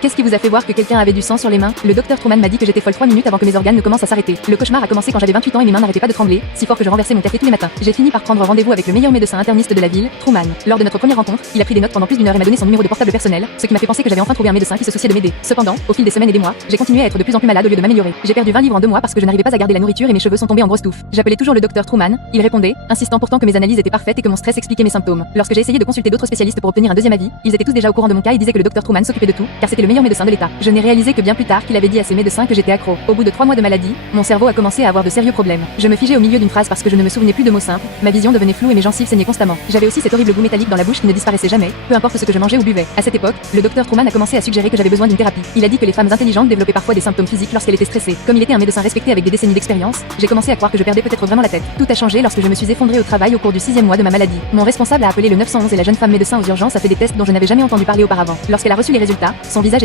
Qu'est-ce qui vous a fait voir que quelqu'un avait du sang sur les mains? Le docteur Truman m'a dit que j'étais folle 3 minutes avant que mes organes ne commencent à s'arrêter. Le cauchemar a commencé quand j'avais 28 ans et mes mains n'arrêtaient pas de trembler, si fort que je renversais mon café tous les matins. J'ai fini par prendre rendez-vous avec le meilleur médecin interniste de la ville, Truman. Lors de notre première rencontre, il a pris des notes pendant plus d'1 heure et m'a donné son numéro de portable personnel, ce qui m'a fait penser que j'avais enfin trouvé un médecin qui se souciait de m'aider. Cependant, au fil des semaines et des mois, j'ai continué à être de plus en plus malade au lieu de m'améliorer. J'ai perdu 20 livres en 2 mois parce que je n'arrivais pas à garder la nourriture et mes cheveux sont tombés en grosses touffes. J'appelais toujours le docteur Truman, il répondait, insistant pourtant que mes analyses étaient parfaites et que mon stress expliquait mes symptômes. Lorsque j'ai essayé de consulter d'autres spécialistes pour obtenir un deuxième avis, ils étaient tous déjà au courant de mon cas et disaient que le docteur Truman s'occupait de tout, car c'était le meilleur médecin de l'État. Je n'ai réalisé que bien plus tard qu'il avait dit à ses médecins que j'étais accro. Au bout de 3 mois de maladie, mon cerveau a commencé à avoir de sérieux problèmes. Je me figeais au milieu d'une phrase parce que je ne me souvenais plus de mots simples, ma vision devenait floue et mes gencives saignaient constamment. J'avais aussi cet horrible goût métallique dans la bouche qui ne disparaissait jamais, peu importe ce que je mangeais ou buvais. À cette époque, le docteur Truman a commencé à suggérer que j'avais besoin d'une thérapie. Il a dit que les femmes intelligentes développaient parfois des symptômes physiques lorsqu'elles étaient stressées. Comme il était un médecin respecté avec des décennies d'expérience, j'ai commencé à croire que je perdais peut-être vraiment la tête. Tout a changé lorsque je me suis effondrée au travail au cours du 6e mois de ma maladie. Mon responsable a appelé le 911 et la jeune femme médecin aux urgences a fait des tests dont je n'avais jamais entendu parler auparavant. Lorsqu'elle a reçu les résultats, son visage